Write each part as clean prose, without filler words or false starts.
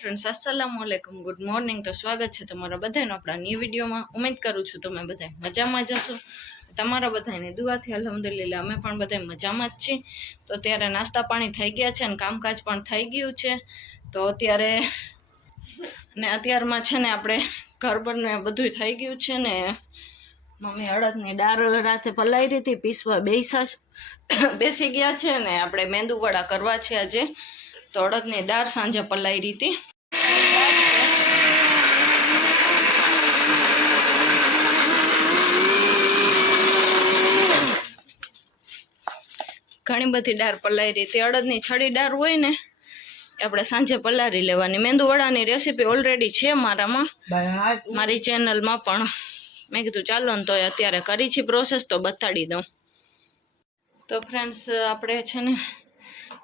Friends अस्सलामुअलैकुम good morning. तो स्वागत है तमारा बधाईनो आपणा न्यू विडियोमां। उम्मीद करूँ छूं तमे बधाई मजामां ज हशो। तमारा बधाईनी दुआथी अल्हम्दुलिल्लाह अमे पण बधाई मजामां ज छीए। तो अत्यारे नास्ता पाणी थई गया छे अने कामकाज पण थई गयुं छे। तो अत्यारे ने अत्यारमां छे ने आपणे घर पर ने बधुंय थई गयुं छे ने मम्मी अड़दनी दाळ राते पलाळी हती पीसवा बेसी गया छे ने आपणे मेंदूवड़ा करवा छे आजे। तो अड़दनी दाळ सांजे पलाळी हती। घणी बधी दाळ पलाळी हती। अड़दनी छड़ी दाळ होय ने આપણે સાંજે પલાળી લેવાની। મેંદુવડાની રેસીપી ઓલરેડી છે મારામાં, મારી ચેનલમાં, પણ મેં કીધું ચાલો ને તો અત્યારે કરી છે પ્રોસેસ તો બતાડી દઉં। તો ફ્રેન્ડ્સ આપણે છે ને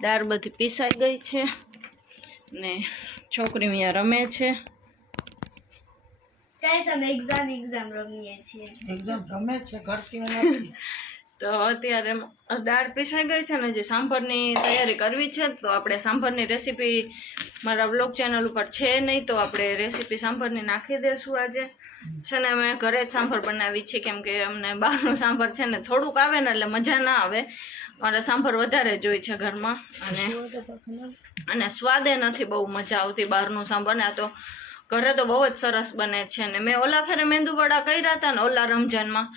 દાળ બધી પીસાઈ ગઈ છે ને છોકરી અહીંયા રમે છે। એક્ઝામ રમીએ છીએ। એક્ઝામ રમે છે કરતી નથી। તો અત્યારે દાળ પીસાઈ ગઈ છે ને જે સાંભરની તૈયારી કરવી છે। તો આપણે સાંભરની રેસીપી મારા વ્લોગ ચેનલ ઉપર છે નહીં, તો આપણે રેસીપી સાંભરની નાખી દઈશું। આજે છે ને અમે ઘરે જ સાંભર બનાવી છે, કેમ કે અમને બહારનું સાંભર છે ને થોડુંક આવે ને એટલે મજા ના આવે। મારે સાંભર વધારે જોઈએ છે ઘરમાં, અને સ્વાદે નથી બહુ મજા આવતી બહારનું સાંભર ને। આ તો ઘરે તો બહુ જ સરસ બને છે। ને મેં ઓલા ફેરે મેંદુવડા કર્યા હતા ને ઓલા રમજાનમાં,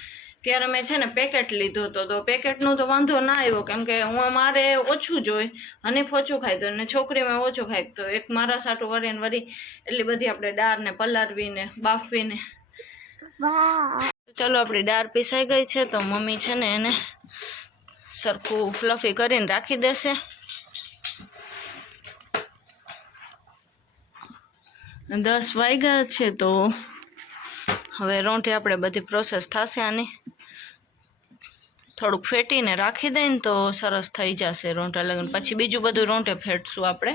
ત્યારે મેં છે ને પેકેટ લીધો હતો। તો પેકેટનું તો વાંધો ના આવ્યો, કેમ કે હું મારે ઓછું જોઈ, હનીફ ઓછું ખાઈ તો ને છોકરીમાં ઓછું ખાઈ, તો એક મારા સાટું કરીને વળી એટલી બધી આપણે દાળને પલાળવીને બાફવીને। ચાલો આપણી દાળ પીસાઈ ગઈ છે, તો મમ્મી છે ને એને સરખું ફ્લફી કરીને રાખી દેશે। 10 વાગ્યા છે, તો હવે રોંઠે આપણે બધી પ્રોસેસ થશે આની। થોડુંક ફેટીને રાખી દઈએ ને તો સરસ થઈ જશે રોંઠા લગન, પછી બીજું બધું રોંઠે ફેટશું આપણે।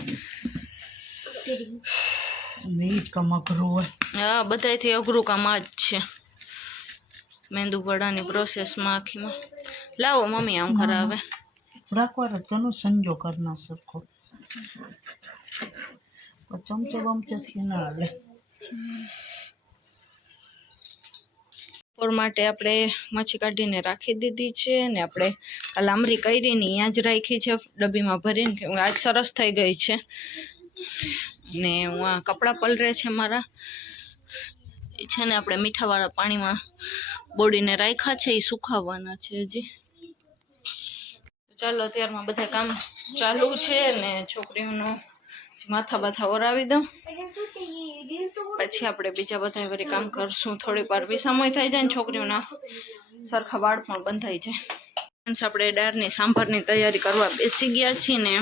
હા, બધાયથી અઘરું કામ આ જ છે મેંદુવડાની પ્રોસેસમાં આખીમાં। લાવો મમ્મી આમ કરાવે સંજો કરના સરખો ચમચે બમચેથી ના હાલે। પોર માટે આપણે મચ્છી કાઢીને રાખી દીધી છે ને આપણે આ લાંબરી કરીને અહીંયા જ રાખી છે ડબ્બીમાં ભરીને, કેમ કે આજ સરસ થઈ ગઈ છે। ને હું આ કપડાં પલરે છે મારા, એ છે ને આપણે મીઠાવાળા પાણીમાં બોડીને રાખ્યા છે, એ સુકાવવાના છે હજી। ચાલો અત્યારમાં બધા કામ ચાલુ છે ને છોકરીઓનું માથા બાથા ઓરાવી દઉં, પછી આપણે બીજા બધા વળી કામ કરશું। થોડીક વાર વિસામોય થઈ જાય ને છોકરીઓના સરખા વાળ પણ બંધાઈ જાય। આપણે દાળની સાંભરની તૈયારી કરવા બેસી ગયા છીએ ને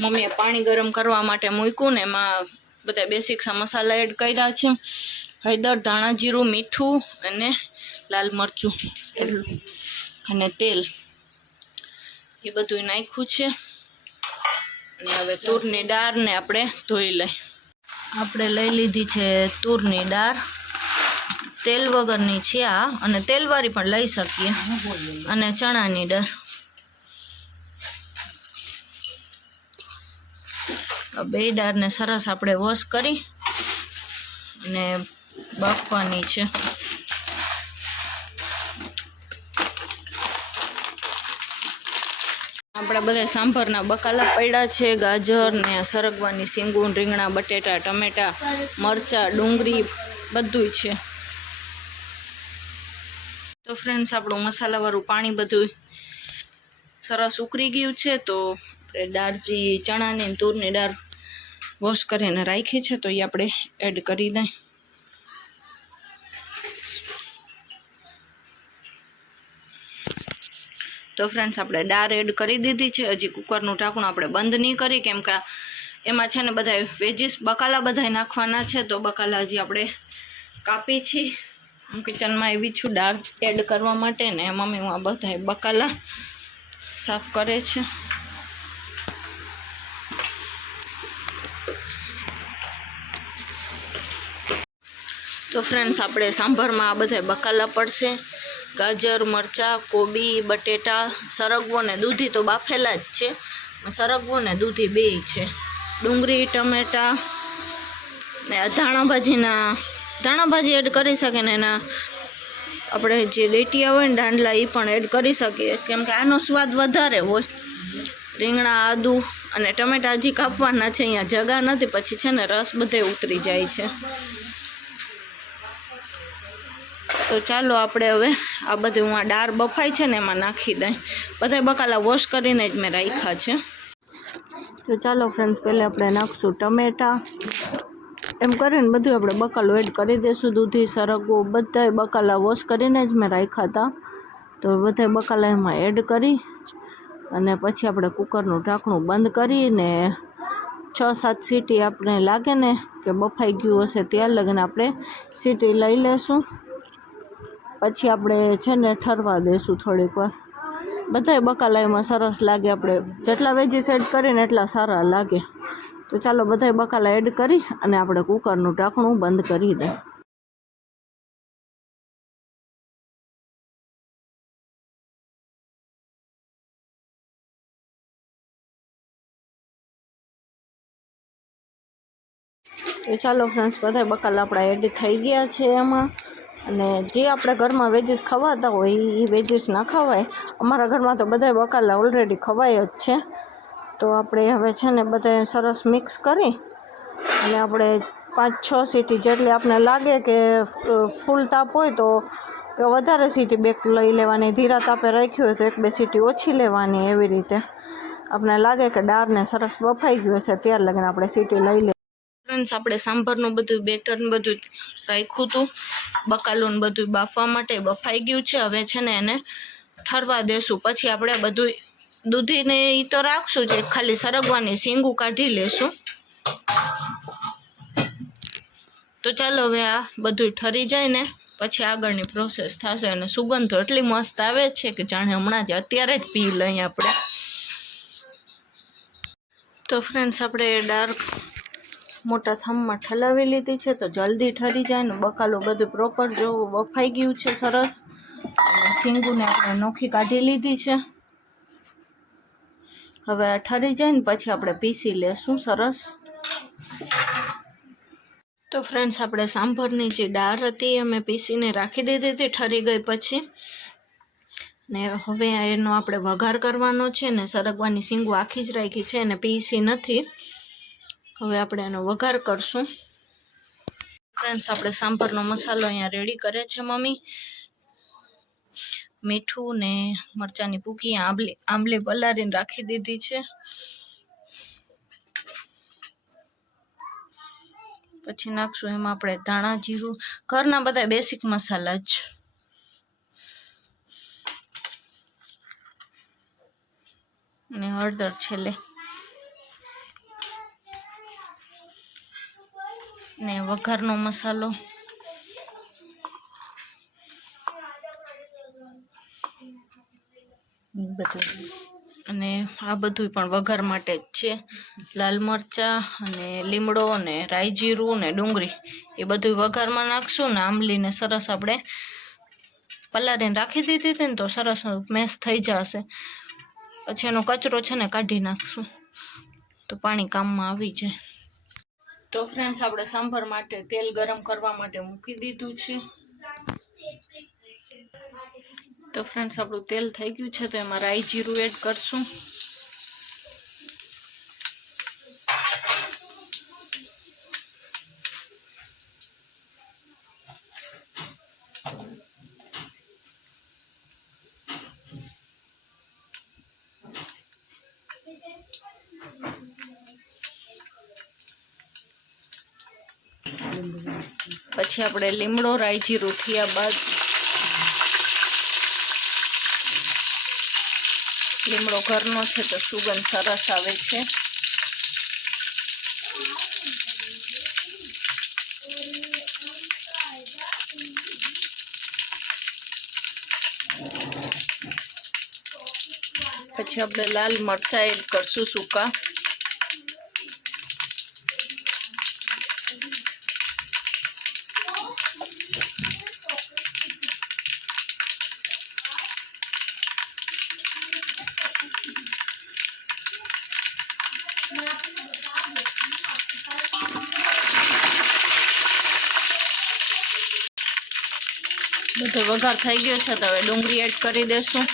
મમ્મીએ પાણી ગરમ કરવા માટે મૂક્યું ને એમાં બધા બેસિક મસાલા એડ કર્યા છે। હળદર, ધાણા જીરું, મીઠું અને લાલ મરચું અને તેલ, એ બધું નાખ્યું છે। અને હવે તુરની દાળને આપણે ધોઈ લઈ। આપણે લઈ લીધી છે તુરની દાળ, તેલ વગરની છે આ, અને તેલવાળી પણ લઈ શકીએ, અને ચણાની દાળ। બે દાળને સરસ આપણે વોશ કરી અને બાફવાની છે। આપણે બધા સાંભરના બકાલા પડ્યા છે, ગાજર ને સરગવાની સિંગું, રીંગણા, બટેટા, ટમેટા, મરચાં, ડુંગળી બધુંય છે। તો ફ્રેન્ડ્સ આપણું મસાલાવાળું પાણી બધું સરસ ઉકળી ગયું છે। તો આપણે દાળ જે ચણાની તુરની દાળ વોશ કરીને રાખી છે, તો એ આપણે એડ કરી દઈએ। તો ફ્રેન્ડ્સ આપણે દાળ એડ કરી દીધી છે। હજી કુકરનું ઢાંકણું આપણે બંધ નહીં કરી, કેમ કે એમાં છે ને બધા વેજીસ બકાલા બધા નાખવાના છે। તો બકાલા હજી આપણે કાપી છીએ। હું કિચનમાં આવી છું દાળ એડ કરવા માટે ને મમ્મી હું આ બધા બકાલા સાફ કરે છે। તો ફ્રેન્ડ્સ આપણે સાંભરમાં આ બધા બકાલા પડશે, ગાજર, મરચાં, કોબી, બટેટા, સરગવો ને દૂધી તો બાફેલા જ છે, સરગવો ને દૂધી બેય છે, ડુંગળી, ટમેટા, ને આ ધાણા ભાજી એડ કરી શકે ને એના આપણે જે લેટિયા હોય ને દાંડલા એ પણ એડ કરી શકીએ, કેમ કે આનો સ્વાદ વધારે હોય. રીંગણા, આદુ અને ટમેટા હજી કાપવાના છે, અહીંયા જગા નથી, પછી છે ને રસ બધે ઉતરી જાય છે. તો ચાલો આપણે હવે આ બધું હું આ દાળ બફાય છે ને એમાં નાખી દઈ. બધા બકાલા વોશ કરીને જ મેં રાખ્યા છે. તો ચાલો ફ્રેન્ડ્સ, પહેલાં આપણે નાખશું ટમેટા. એમ કરીને બધું આપણે બકાલું એડ કરી દઈશું. દૂધી, સરગવો બધાય બકાલા વોશ કરીને જ મેં રાખ્યા હતા. તો બધા બકાલા એમાં એડ કરી અને પછી આપણે કુકરનું ઢાંકણું બંધ કરીને 6-7 સીટી આપણે લાગે ને કે બફાઈ ગયું હશે ત્યાર લગીને આપણે સીટી લઈ લેશું. પછી આપણે છે ને ઠરવા દઈશું થોડીક વાર. બધાય બકાલા એમાં સરસ લાગે, આપણે જેટલા વેજીસ એડ કરીને એટલા સારા લાગે. તો ચાલો બધાય બકાલા એડ કરી અને આપણે કુકરનું ઢાંકણું બંધ કરી દઈએ. તો ચાલો ફ્રેન્ડ્સ, બધા બકાલા આપણા એડ થઈ ગયા છે એમાં. અને જે આપણે ઘરમાં વેજીસ ખવાતા હોય એ વેજીસ ના ખવાય. અમારા ઘરમાં તો બધા બકાલા ઓલરેડી ખવાય જ છે. તો આપણે હવે છે ને બધા સરસ મિક્સ કરી અને આપણે 5-6 સીટી જેટલી આપણે લાગે કે ફૂલ તાપ હોય તો વધારે સીટી બેક લઈ લેવાની, ધીરા તાપે રાખ્યું હોય તો 1-2 સીટી ઓછી લેવાની. એવી રીતે આપણે લાગે કે દાળને સરસ બફાઈ ગયું હશે ત્યાર લગીને આપણે સીટી લઈ લઈએ. ફ્રેન્ડ્સ, આપણે સાંભારનું બધું બેટર બધું રાખ્યું હતું, બકાલું બધું બાફવા માટે બફાઈ ગયું છે. હવે છે ને એને ઠરવા દેશું. પછી આપણે બધું દૂધીને એ તો રાખશું જ, ખાલી સરગવાની સીંગું કાઢી લેશું. તો ચાલો હવે આ બધું ઠરી જાય ને પછી આગળની પ્રોસેસ થશે. અને સુગંધ તો એટલી મસ્ત આવે છે કે જાણે હમણાં જ અત્યારે જ પી લઈએ આપણે. તો ફ્રેન્ડ્સ, આપણે દાળ મોટા થમમાં ઠલાવી લીધી છે તો જલ્દી ઠરી જાય ને. બકાલું બધું પ્રોપર જો બફાઈ ગયું છે સરસ. અને સીંગુને આપણે નોખી કાઢી લીધી છે. હવે આ ઠરી જાય ને પછી આપણે પીસી લેશું સરસ. તો ફ્રેન્ડ્સ, આપણે સાંભરની જે દાળ હતી અમે પીસીને રાખી દીધી હતી ઠરી ગઈ પછી. ને હવે એનો આપણે વઘાર કરવાનો છે ને. સરગવાની સીંગું આખી જ રાખી છે અને પીસી નથી. હવે આપણે એનો વઘાર કરશું. ફ્રેન્ડ્સ, આપણે સાંભરનો મસાલો અહીંયા રેડી કરે છે મમ્મી. મીઠું ને મરચાંની ભૂકી, આંબલી પલાળીને રાખી દીધી છે. પછી નાખશું એમાં આપણે ધાણા, જીરું, ઘરના બધા બેસિક મસાલા જ. અને હળદર છેલ્લે. ને વઘારનો મસાલો. અને આ બધું પણ વઘાર માટે જ છે. લાલ મરચાં અને લીમડો અને રાઈ જીરું ને ડુંગળી એ બધું વઘારમાં નાખશું. ને આંબલીને સરસ આપણે પલાળીને રાખી દીધી હતી ને તો સરસ મેશ થઈ જશે. પછી એનો કચરો છે ને કાઢી નાખશું તો પાણી કામમાં આવી જાય. તો ફ્રેન્ડ્સ, આપણે સાંભાર માટે તેલ ગરમ કરવા માટે મૂકી દીધું છે. તો ફ્રેન્ડ્સ, આપણું તેલ થઈ ગયું છે તો એમાં રાઈ જીરું એડ કરશું. પછી આપણે લીમડો, રાઈ જીરું થયા બાદ લીમડો ઘરનો છે તો સુગંધ સરસ આવે છે. પછી આપણે લાલ મરચાં એડ કરશું સૂકા. બધો વઘાર થઈ ગયો છે તો હવે ડુંગળી એડ કરી દેશું.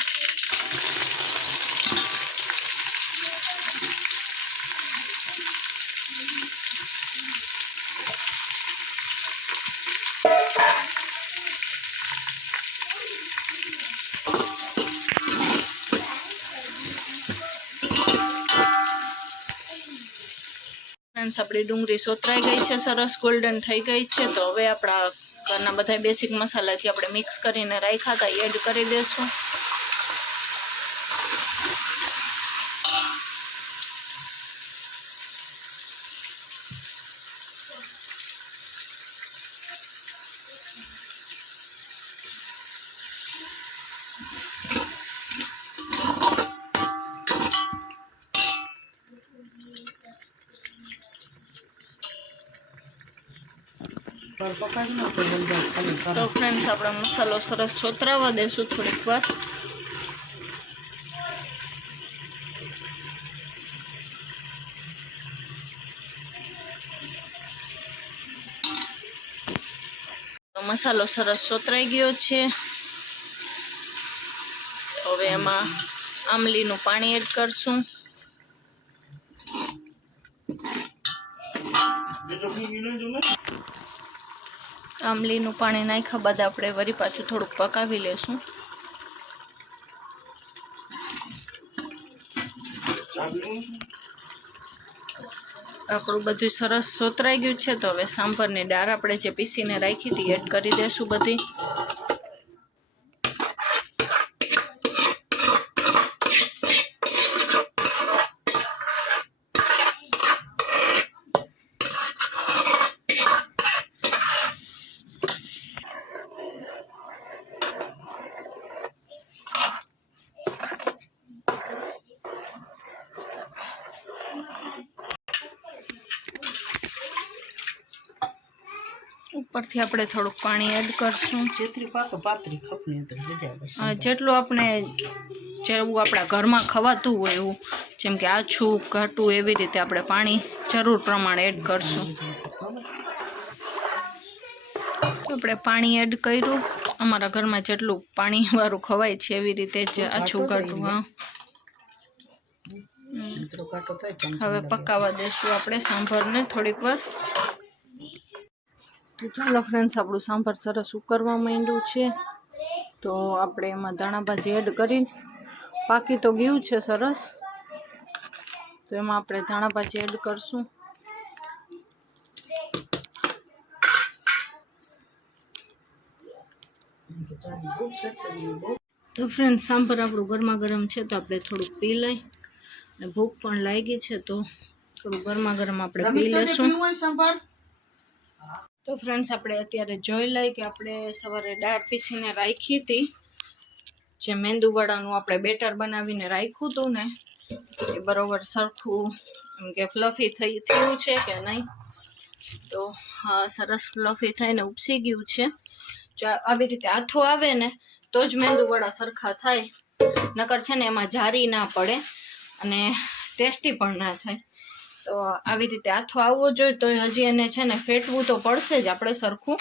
ફ્રેન્ડ્સ આપણી ડુંગળી સોતરાઈ ગઈ છે, સરસ ગોલ્ડન થઈ ગઈ છે. તો હવે આપણા ઘરના બધા બેસિક મસાલાથી આપણે મિક્સ કરીને રાખ્યા હતા એડ કરી દઈશું. તો ફ્રેન્ડ્સ આપણે મસાલો સરસ સોતરાવા દેશું થોડીક વાર. તો મસાલો સરસ સોતરાઈ ગયો છે. હવે એમાં આમલીનું પાણી એડ કરશું. આમલીનું પાણી નાખ્યા બાદ આપણે વળી પાછું થોડુંક પકાવી લેશું. આપણું બધું સરસ સોતરાઈ ગયું છે. તો હવે સાંભરની દાળ આપણે જે પીસીને રાખી હતી એડ કરી દઈશું બધી. ઉપરથી આપણે થોડુંક પાણી એડ કરશું. જેટલું આપણે જેવું આપણા ઘરમાં ખવાતું હોય એવું, જેમ કે આછું ઘાટું એવી રીતે આપણે પાણી જરૂર પ્રમાણે એડ કરશું. આપણે પાણી એડ કર્યું. અમારા ઘરમાં જેટલું પાણીવાળું ખવાય છે એવી રીતે જ આછું ઘાટું. હા, હવે પકાવવા દેશું આપણે સાંભરને થોડીક વાર. તો ચાલો ફ્રેન્ડ્સ, આપણું સાંભર સરસ ઉકળવા માંડ્યું છે. તો આપણે એમાં ધાણાભાજી એડ કરી પાકી તો ગયું છે સરસ. તો એમાં આપણે ધાણાભાજી એડ કરશું. તો ફ્રેન્ડ્સ, સાંભર આપણું ગરમા ગરમ છે તો આપણે થોડુંક પી લઈ. અને ભૂખ પણ લાગી છે તો થોડું ગરમા ગરમ આપણે પી લઈશું. તો ફ્રેન્ડ્સ, આપણે અત્યારે જોઈ લઈ કે આપણે સવારે દાળ પીસીને રાખી હતી, જે મેંદુવડાનું આપણે બેટર બનાવીને રાખ્યું હતું ને, એ બરોબર સરખું એમ કે ફ્લફી થયું છે કે નહીં. તો હા, સરસ ફ્લફી થઈને ઉપસી ગયું છે. જો આવી રીતે આથો આવે ને તો જ મેંદુવડા સરખા થાય, નકર છે ને એમાં જારી ના પડે અને ટેસ્ટી પણ ના થાય. તો આવી રીતે આથો આવવો જોઈએ. તો હજી એને છે ને ફેટવું તો પડશે જ આપણે સરખું.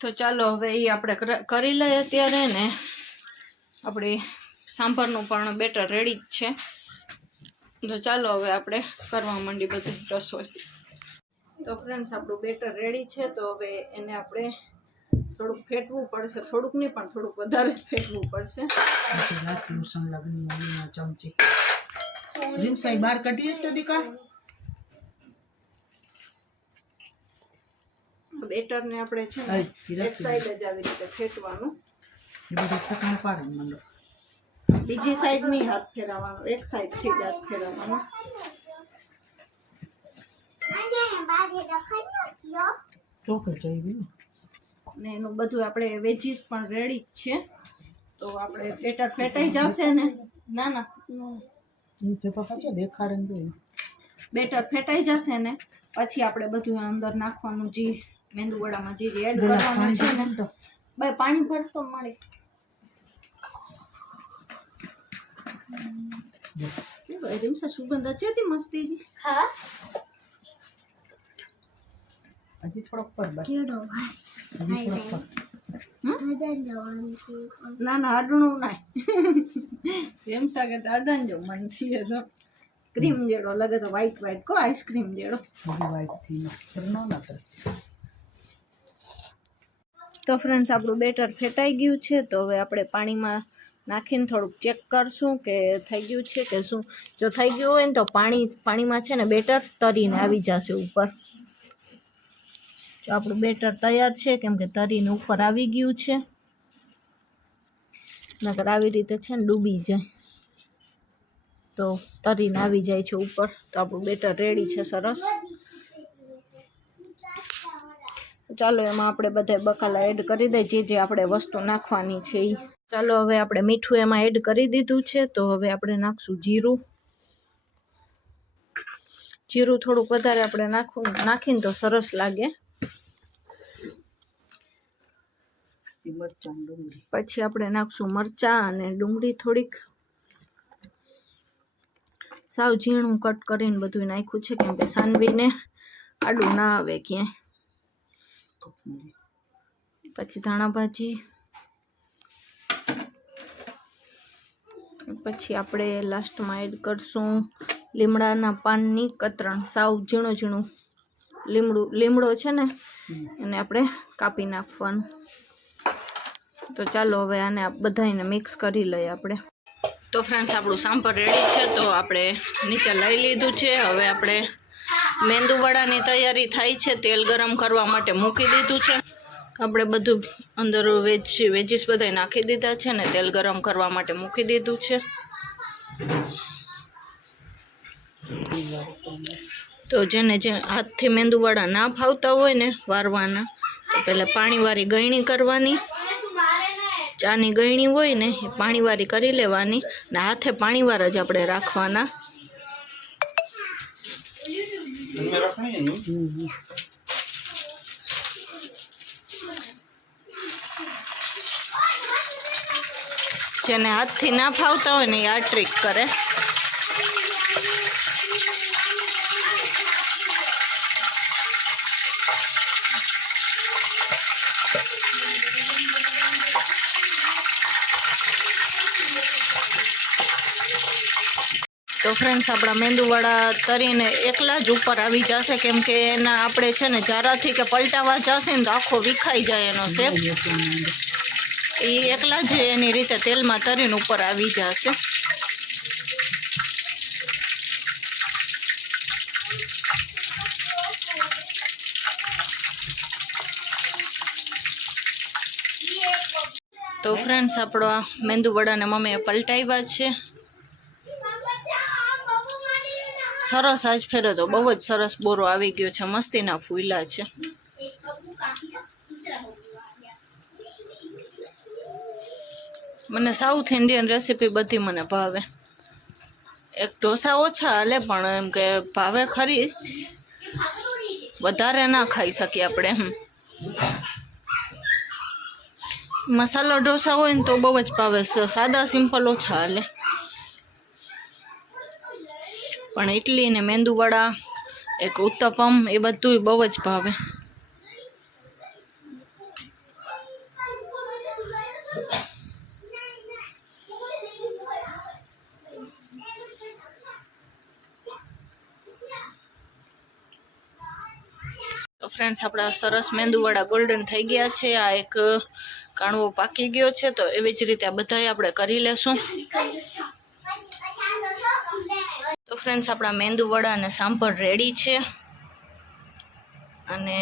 તો ચાલો હવે એ આપણે કરી લઈએ અત્યારે ને. આપણી સાંભરનું પણ બેટર રેડી જ છે. તો ચાલો હવે આપણે કરવા માંડી બધી રસોઈ. તો ફ્રેન્ડ્સ, આપણું બેટર રેડી છે. તો હવે એને આપણે થોડુંક ફેટવું પડશે. થોડુંક નહીં પણ થોડુંક વધારે જ ફેટવું પડશે. બહાર કાઢીએ તો દીકા બેટરને આપણે છે ને એક સાઈડ જ આવી રીતે ફેટવાનું. બીજી સાઈડ નહીં હાથ ફેરવવાનો, એક સાઈડ થી જ હાથ ફેરવવાનો. ને એનું બધું આપણે વેજીસ પણ રેડી જ છે. તો આપણે બેટર ફેટાઈ જશે ને. ના ના, બેટર ફેટાઈ જશે ને પછી આપણે બધું અંદર નાખવાનું. જે મેંદુવડામાં જે એડ કરવાનું છે ને, ભાઈ પાણી ભરતો મળે. રીમસા સુગંધ અચેતી મસ્તી. હા, હજી થોડોક પર ના ના અડણું ના એમ સાગે તો અડણ જો મન થઈએ તો ક્રીમ જેડો લગે તો વ્હાઈટ વ્હાઈટ કો આઈસ્ક્રીમ જેડો તો ફ્રેન્ડ્સ આપણું બેટર ફેટાઈ ગયું છે તો હવે આપણે પાણીમાં નાખીને થોડુંક ચેક કરશું કે થઈ ગયું છે કે શું. જો થઈ ગયું હોય ને તો પાણીમાં છે ને બેટર તરીને આવી જશે ઉપર. જો આપણું બેટર તૈયાર છે કેમ કે તરીને ઉપર આવી ગયું છે, નકર આવી રીતે છે ને ડૂબી જાય તો તરીને આવી જાય છે ઉપર. તો આપણું બેટર રેડી છે સરસ. ચાલો એમાં આપણે બધા બકાલા એડ કરી દઈએ જે આપણે વસ્તુ નાખવાની છે એ. ચાલો હવે આપણે મીઠું એમાં એડ કરી દીધું છે તો હવે આપણે નાખશું જીરું. જીરું થોડુંક વધારે આપણે નાખીને તો સરસ લાગે. પછી આપણે નાખશું મરચાં અને ડુંગળી થોડીક. સાવ ઝીણું કટ કરીને બધું નાખ્યું છે કેમ કે સાનવીને આડું ના આવે ક્યાંય. પછી ધાણા ભાજી. પછી આપણે લાસ્ટમાં એડ કરશું લીમડાના પાનની કતરણ. સાવ ઝીણું ઝીણું લીમડો છે ને એને આપણે કાપી નાખવાનું. તો ચાલો હવે આને બધાને મિક્સ કરી લઈએ આપણે. તો ફ્રેન્ડ્સ આપણું સાંભર રેડી છે તો આપણે નીચે લઈ લીધું છે. હવે આપણે મેંદુવડાની તૈયારી થાય છે. તેલ ગરમ કરવા માટે મૂકી દીધું છે. આપણે બધું અંદર વેજીસ બધા નાખી દીધા છે ને તેલ ગરમ કરવા માટે મૂકી દીધું છે. તો જેને જે હાથથી મેંદુવડા ના ફાવતા હોય ને વારવાના તો પહેલાં પાણીવાળી ગળણી કરવાની. ચાની ગળણી હોય ને એ પાણીવાળી કરી લેવાની ને હાથે પાણીવાર જ આપણે રાખવાના. જેને હાથથી ના ફાવતા હોય ને એ આ ટ્રીક કરે. તો ફ્રેન્ડ્સ આપણા મેંદુવડા તરીને એકલા જ ઉપર આવી જશે કેમ કે એના આપણે છે ને જારાથી કે પલટાવા જશે ને તો આખો વિખાઈ જાય એનો શેપ. એ એકલા જ એની રીતે તેલમાં તરીને ઉપર આવી જશે. તો ફ્રેન્ડ્સ આપણા મેંદુવડાને મમ્મીએ પલટાવ્યા છે. સરસ આજ ફેરે તો બહુ જ સરસ બોરો આવી ગયો છે. મસ્તીના ફૂલા છે. મને સાઉથ ઇન્ડિયન રેસીપી બધી મને ભાવે. એક ઢોસા ઓછા હાલે પણ એમ કે ભાવે ખરી. વધારે ના ખાઈ શકીએ આપણે. મસાલો ઢોસા હોય ને તો બહુ જ ભાવે. સાદા સિમ્પલ ઓછા હાલે. પણ ઇડલી ને મેંદુવડા એક ઉત્તપમ એ બધું બહુ જ ભાવે. તો ફ્રેન્ડ્સ આપણા સરસ મેંદુવડા ગોલ્ડન થઈ ગયા છે. આ એક કાણવો પાકી ગયો છે તો એવી જ રીતે આ બધાય આપણે કરી લેશું. તો ફ્રેન્ડ્સ આપણા મેંદુવડા અને સાંભર રેડી છે. અને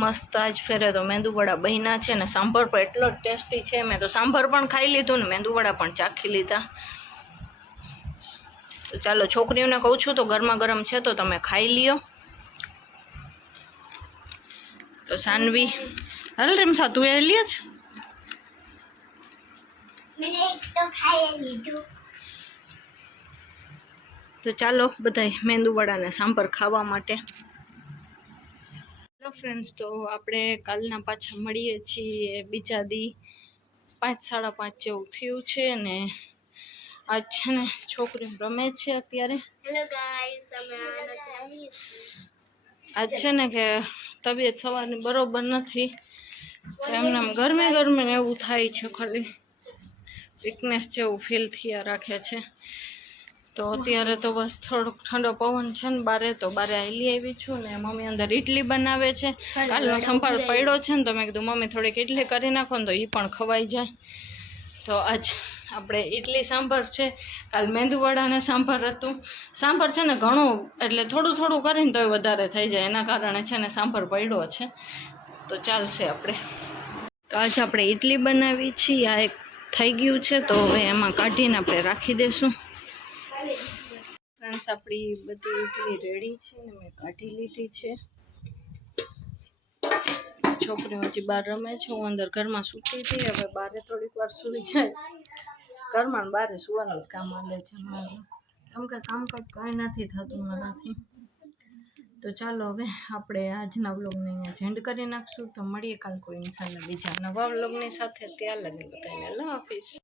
મસ્ત આજ ફેરે તો મેંદુવડા બન્યા છે ને સાંભર પણ એટલો જ ટેસ્ટી છે. મેં તો સાંભર પણ ખાઈ લીધું ને મેંદુવડા પણ ચાખી લીધા. તો ચાલો છોકરીઓને કહું છું તો ગરમા ગરમ છે તો તમે ખાઈ લ્યો. તો સાનવી હાલ રેમસા તું એ લ્યો જ. તો ચાલો બધાય મેંદુવડાને સાંભર ખાવા માટે. હેલો ફ્રેન્ડ્સ, તો આપણે કાલના પાછા મળીએ છીએ બીજા દી 5 સાડા 5 જેવું થયું છે ને આજ છે ને છોકરી રમે છે અત્યારે. હેલો ગાઈસ, અમે આજ છે ને કે તબિયત સવારની બરોબર નથી તો એમને આમ ગરમે ગરમે ને એવું થાય છે, ખાલી વીકનેસ જેવું ફીલ થયા રાખે છે. તો અત્યારે તો બસ થોડોક ઠંડો પવન છે ને બારે, તો બારે આલી આવી છું ને મમ્મી અંદર ઇડલી બનાવે છે. કાલનો સંભાળ પડ્યો છે ને, તો મેં કીધું મમ્મી થોડીક ઇડલી કરી નાખો ને તો એ પણ ખવાઈ જાય. તો આજ આપણે ઇડલી સાંભર છે. કાલ મેંદુવડાને સાંભર હતું. સાંભર છે ને ઘણું, એટલે થોડું થોડું કરીને તોય વધારે થઈ જાય, એના કારણે છે ને સાંભર પડ્યો છે. તો ચાલશે આપણે. તો આજે આપણે ઇડલી બનાવી છીએ. આ એક થઈ ગયું છે, તો હવે એમાં કાઢીને આપણે રાખી દઈશું. ફ્રેન્ડ્સ, આપણી બધી ઇડલી રેડી છે ને મેં કાઢી લીધી છે. છોકરીઓ હજી બહાર રમે છે, હું અંદર ઘરમાં સૂતી હતી. હવે બારે થોડીક વાર સૂઈ જાય. ઘરમાં ને બારે સુવાનું જ કામ આલે છે મારું, કેમ કે કામકાજ કાંઈ નથી થતું મારાથી. તો ચાલો હવે આપણે આજના વ્લોગને અહીંયા એન્ડ કરી નાખશું. તો મળીએ કાલ કોઈ ઇન્શાલ્લાહ બીજા નવા વ્લોગની સાથે. ત્યાં લગી બધાને અલ્લાહ હાફિઝ.